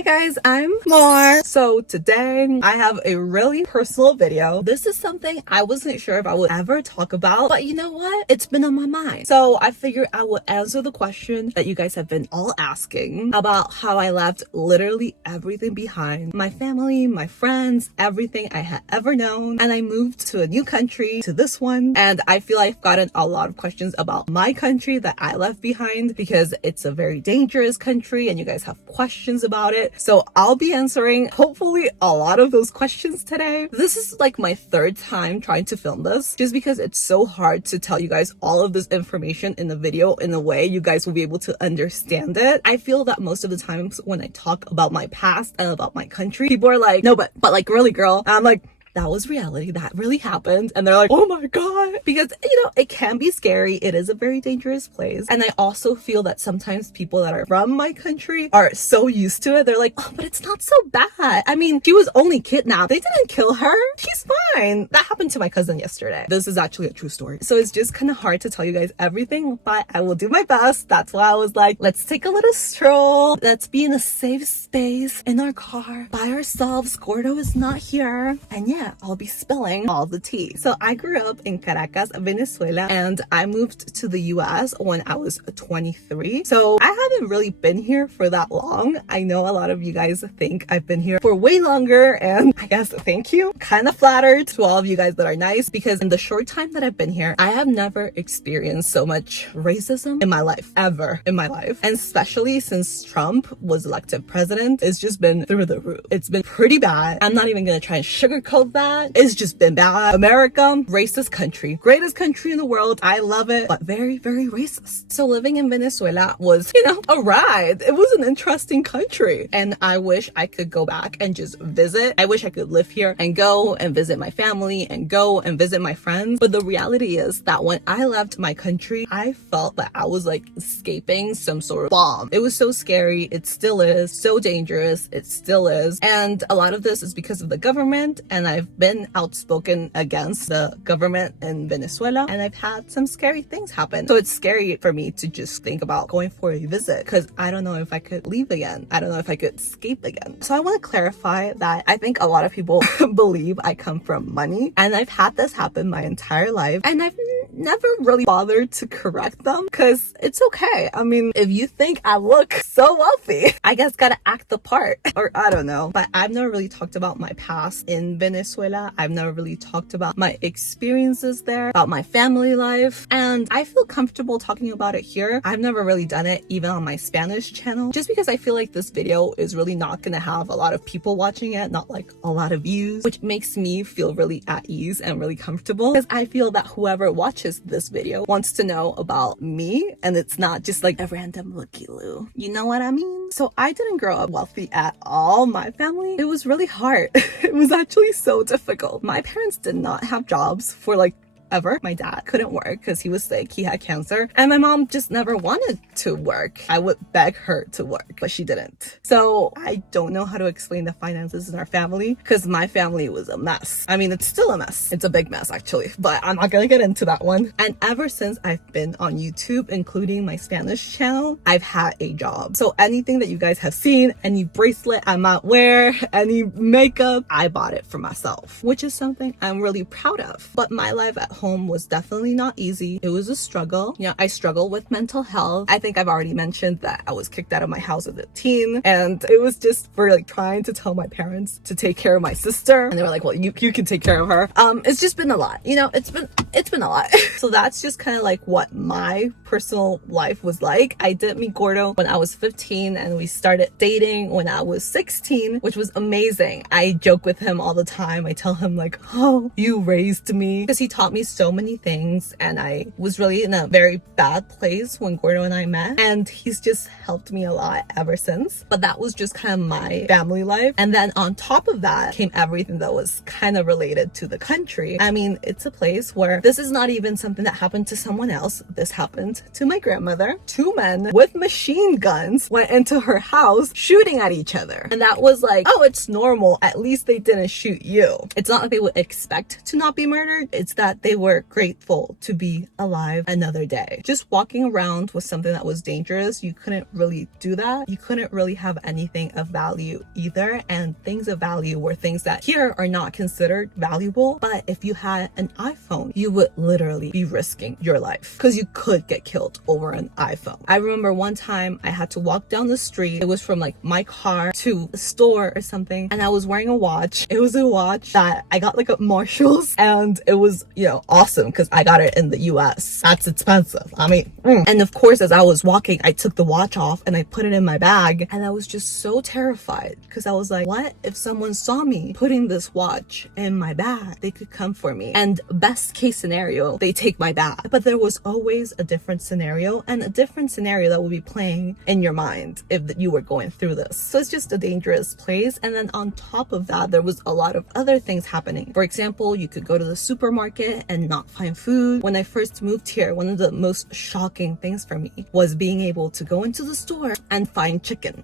Hi guys, I'm More. So today I have a really personal video. This is something I wasn't sure if I would ever talk about, but you know what? It's been on my mind. So I figured I would answer the question that you guys have been all asking about how I left literally everything behind. My family, my friends, everything I had ever known. And I moved to a new country, to this one. And I feel I've gotten a lot of questions about my country that I left behind because it's a very dangerous country and you guys have questions about it. So I'll be answering hopefully a lot of those questions today. This is like my third time trying to film this just because it's so hard to tell you guys all of this information in the video in a way you guys will be able to understand it. I feel that most of the times when I talk about my past and about my country, people are like, no, but like really girl. And I'm like, that was reality. That really happened. And they're like, oh my God. Because, you know, it can be scary. It is a very dangerous place. And I also feel that sometimes people that are from my country are so used to it. They're like, oh, but it's not so bad. I mean, she was only kidnapped. They didn't kill her. She's fine. That happened to my cousin yesterday. This is actually a true story. So it's just kind of hard to tell you guys everything, but I will do my best. That's why I was like, let's take a little stroll. Let's be in a safe space in our car by ourselves. Gordo is not here. And yeah, I'll be spilling all the tea. So I grew up in Caracas, Venezuela, and I moved to the US when I was 23. So I haven't really been here for that long. I know a lot of you guys think I've been here for way longer, and I guess thank you. Kind of flattered to all of you guys that are nice, because in the short time that I've been here, I have never experienced so much racism in my life, ever in my life. And especially since Trump was elected president, it's just been through the roof. It's been pretty bad. I'm not even gonna try and sugarcoat that. It's just been bad. America, racist country, greatest country in the world. I love it, but very, very racist. So living in Venezuela was, you know, a ride. It was an interesting country. And I wish I could go back and just visit. I wish I could live here and go and visit my family and go and visit my friends. But the reality is that when I left my country, I felt that I was like escaping some sort of bomb. It was so scary. It still is. So dangerous. It still is. And a lot of this is because of the government, and I've been outspoken against the government in Venezuela, and I've had some scary things happen. So it's scary for me to just think about going for a visit because I don't know if I could leave again. I don't know if I could escape again. So I want to clarify that I think a lot of people believe I come from money, and I've had this happen my entire life, and I've never really bothered to correct them because it's okay. I mean, if you think I look so wealthy, I guess gotta act the part, or I don't know. But I've never really talked about my past in Venezuela. I've never really talked about my experiences there, about my family life, and I feel comfortable talking about it here. I've never really done it even on my Spanish channel, just because I feel like this video is really not gonna have a lot of people watching it, not like a lot of views, which makes me feel really at ease and really comfortable, because I feel that whoever watches this video wants to know about me, and it's not just like a random looky-loo. You know what I mean? So I didn't grow up wealthy at all. My family, it was really hard. It was actually so difficult. My parents did not have jobs for like ever. My dad couldn't work because he was sick. He had cancer. And my mom just never wanted to work. I would beg her to work, but she didn't. So I don't know how to explain the finances in our family because my family was a mess. I mean, it's still a mess. It's a big mess actually, but I'm not gonna get into that one. And ever since I've been on YouTube, including my Spanish channel, I've had a job. So anything that you guys have seen, any bracelet I might wear, any makeup, I bought it for myself, which is something I'm really proud of. But my life at home was definitely not easy. It was a struggle. You know, I struggle with mental health. I think I've already mentioned that I was kicked out of my house as a teen, and it was just for like trying to tell my parents to take care of my sister, and they were like, well, you can take care of her. It's just been a lot, you know. It's been a lot. So that's just kind of like what my personal life was like. I did meet Gordo when I was 15, and we started dating when I was 16, which was amazing. I joke with him all the time. I tell him like, oh, you raised me, because he taught me so many things, and I was really in a very bad place when Gordo and I met, and he's just helped me a lot ever since. But that was just kind of my family life, and then on top of that came everything that was kind of related to the country. I mean, it's a place where this is not even something that happened to someone else. This happened happened to my grandmother. Two men with machine guns went into her house shooting at each other. And that was like, oh, it's normal. At least they didn't shoot you. It's not like they would expect to not be murdered. It's that they were grateful to be alive another day. Just walking around was something that was dangerous. You couldn't really do that. You couldn't really have anything of value either. And things of value were things that here are not considered valuable. But if you had an iPhone, you would literally be risking your life because you could get killed over an iPhone. I remember one time I had to walk down the street. It was from like my car to a store or something. And I was wearing a watch. It was a watch that I got like at Marshall's, and it was, you know, awesome because I got it in the US. That's expensive. I mean, And of course, as I was walking, I took the watch off and I put it in my bag, and I was just so terrified because I was like, what if someone saw me putting this watch in my bag? They could come for me. And best case scenario, they take my bag. But there was always a different scenario, and a different scenario that would be playing in your mind if you were going through this. So it's just a dangerous place. And then on top of that, there was a lot of other things happening. For example, you could go to the supermarket and not find food. When I first moved here, one of the most shocking things for me was being able to go into the store and find chicken.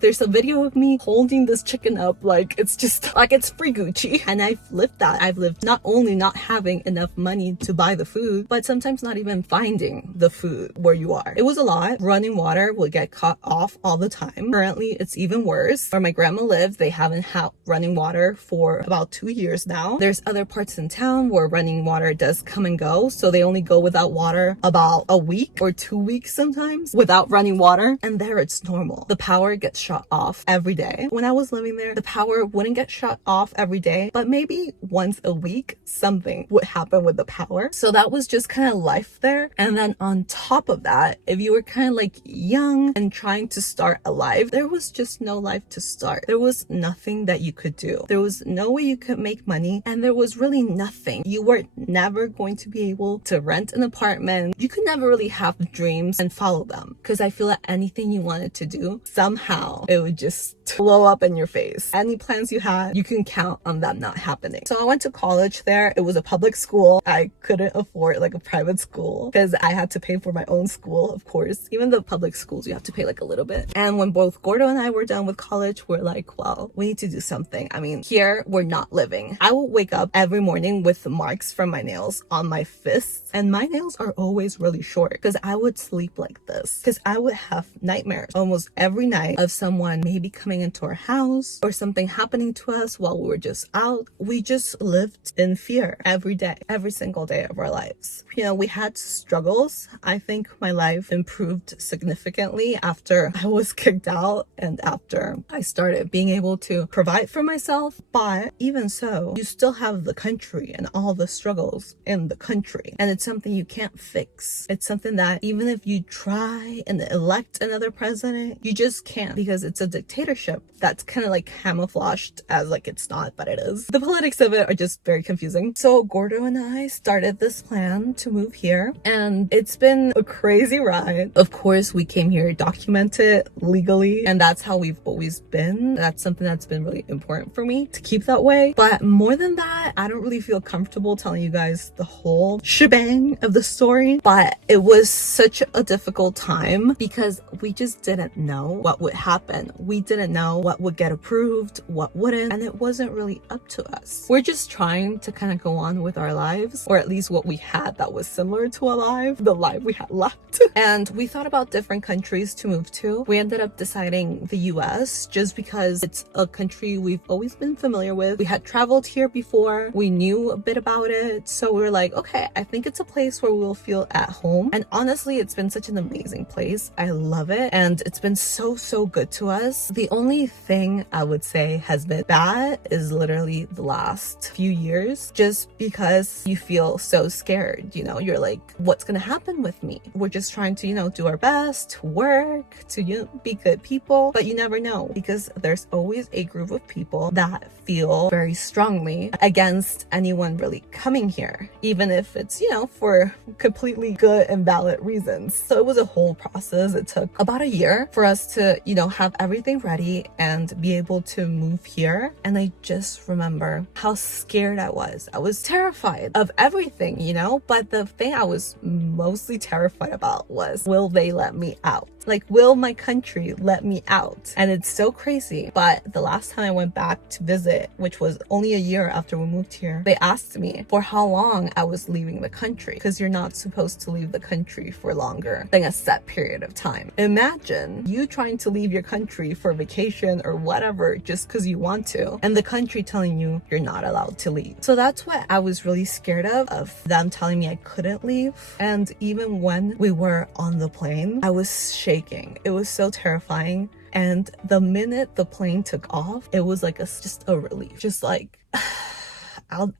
There's a video of me holding this chicken up like it's just like it's free Gucci. And I've lived that. I've lived not only not having enough money to buy the food, but sometimes not even finding the food where you are. It was a lot. Running water would get cut off all the time. Currently, it's even worse. Where my grandma lives, they haven't had running water for about 2 years now. There's other parts in town where running water does come and go. So they only go without water about a week or 2 weeks sometimes without running water. And there it's normal. The power gets shut off every day. When I was living there, the power wouldn't get shut off every day, but maybe once a week, something would happen with the power. So that was just kind of life there. And then on top of that, if you were kind of like young and trying to start a life, there was just no life to start. There was nothing that you could do. There was no way you could make money, and there was really nothing. You were never going to be able to rent an apartment. You could never really have dreams and follow them, because I feel that anything you wanted to do, somehow it would just blow up in your face. Any plans you had, you can count on them not happening. So I went to college there. It was a public school. I couldn't afford like a private school because I had to pay for my own school, of course. Even the public schools, you have to pay like a little bit. And when both Gordo and I were done with college, we're like, well, we need to do something. I mean, here we're not living. I will wake up every morning with marks from my nails on my fists, and my nails are always really short because I would sleep like this, because I would have nightmares almost every night of someone maybe coming into our house or something happening to us while we were just out. We just lived in fear every day, every single day of our lives. You know, we had struggles. I think my life improved significantly after I was kicked out and after I started being able to provide for myself. But even so, you still have the country and all the struggles in the country. And it's something you can't fix. It's something that even if you try and elect another president, you just can't, because it's a dictatorship that's kind of like camouflaged as like it's not, but it is. The politics of it are just very confusing. So Gordo and I started this plan to move here, and it's been a crazy ride. Of course, we came here documented legally, and that's how we've always been. That's something that's been really important for me to keep that way. But more than that, I don't really feel comfortable telling you guys the whole shebang of the story. But it was such a difficult time because we just didn't know what would happen. We didn't know what would get approved, what wouldn't, and it wasn't really up to us. We're just trying to kind of go on with our lives, or at least what we had that was similar to the life we had left. And we thought about different countries to move to. We ended up deciding the US just because it's a country we've always been familiar with. We had traveled here before. We knew a bit about it. So we were like, okay, I think it's a place where we'll feel at home. And honestly, it's been such an amazing place. I love it. And it's been so good to us. The only thing I would say has been bad is literally the last few years, just because you feel so scared. You know, you're like, what's gonna happen with me? We're just trying to, you know, do our best, to work, to, you know, be good people, but you never know, because there's always a group of people that feel very strongly against anyone really coming here, even if it's, you know, for completely good and valid reasons. So it was a whole process. It took about a year for us to, you know, have everything ready. free and be able to move here. And I just remember how scared I was. I was terrified of everything, you know, but the thing I was mostly terrified about was, will they let me out? Like, will my country let me out? And it's so crazy. But the last time I went back to visit, which was only a year after we moved here, they asked me for how long I was leaving the country, because you're not supposed to leave the country for longer than a set period of time. Imagine you trying to leave your country for vacation or whatever just because you want to, and the country telling you you're not allowed to leave. So that's what I was really scared of them telling me I couldn't leave. And even when we were on the plane, I was shaking. It was so terrifying. And the minute the plane took off, it was like just a relief. Just like,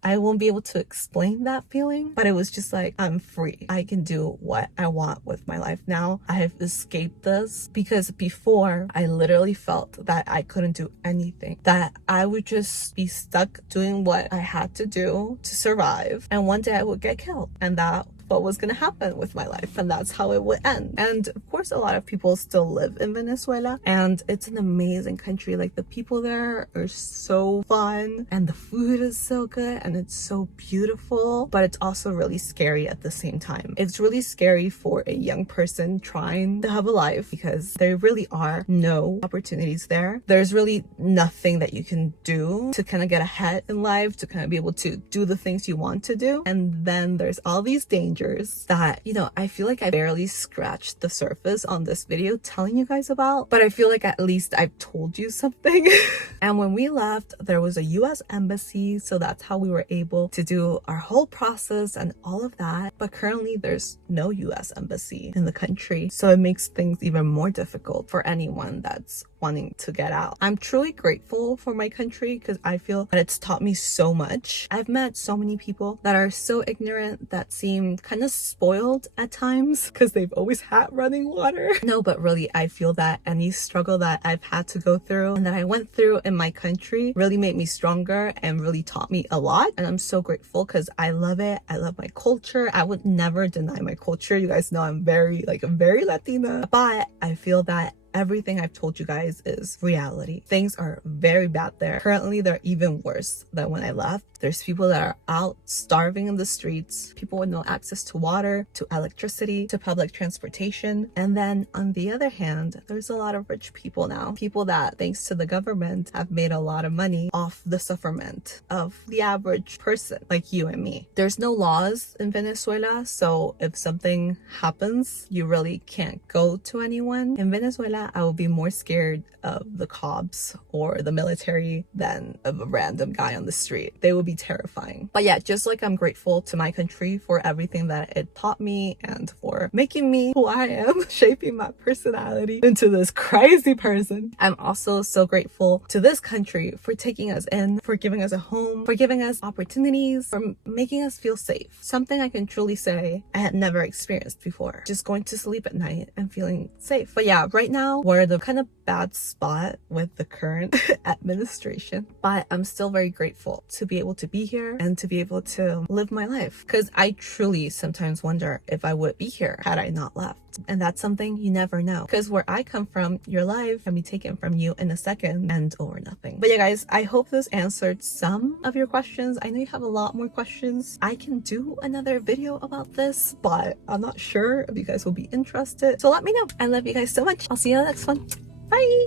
I won't be able to explain that feeling, but it was just like, I'm free. I can do what I want with my life now. I have escaped this, because before I literally felt that I couldn't do anything, that I would just be stuck doing what I had to do to survive. And one day I would get killed, and that what was going to happen with my life, and that's how it would end. And of course, a lot of people still live in Venezuela, and it's an amazing country. Like, the people there are so fun, and the food is so good, and it's so beautiful, but it's also really scary at the same time. It's really scary for a young person trying to have a life, because there really are no opportunities there. There's really nothing that you can do to kind of get ahead in life, to kind of be able to do the things you want to do. And then there's all these dangers that, you know, I feel like I barely scratched the surface on this video telling you guys about, but I feel like at least I've told you something. And when we left, there was a US embassy, so that's how we were able to do our whole process and all of that. But currently there's no US embassy in the country, so it makes things even more difficult for anyone that's wanting to get out. I'm truly grateful for my country, because I feel that it's taught me so much. I've met so many people that are so ignorant, that seem kind of spoiled at times because they've always had running water. No, but really, I feel that any struggle that I've had to go through and that I went through in my country really made me stronger and really taught me a lot. And I'm so grateful, because I love it. I love my culture. I would never deny my culture. You guys know I'm very Latina, but I feel that everything I've told you guys is reality. Things are very bad there. Currently, they're even worse than when I left. There's people that are out starving in the streets, people with no access to water, to electricity, to public transportation. And then on the other hand, there's a lot of rich people now. People that, thanks to the government, have made a lot of money off the sufferment of the average person like you and me. There's no laws in Venezuela, so if something happens, you really can't go to anyone. In Venezuela, I would be more scared of the cops or the military than of a random guy on the street. They would be terrifying. But yeah, just like I'm grateful to my country for everything that it taught me and for making me who I am, shaping my personality into this crazy person, I'm also so grateful to this country for taking us in, for giving us a home, for giving us opportunities, for making us feel safe. Something I can truly say I had never experienced before. Just going to sleep at night and feeling safe. But yeah, right now we're in a kind of bad spot with the current administration, but I'm still very grateful to be able to be here and to be able to live my life, because I truly sometimes wonder if I would be here had I not left. And that's something you never know, because where I come from, your life can be taken from you in a second and over nothing. But yeah, guys, I hope this answered some of your questions. I know you have a lot more questions. I can do another video about this, but I'm not sure if you guys will be interested, so let me know. I love you guys so much. I'll see you in the next one. Bye.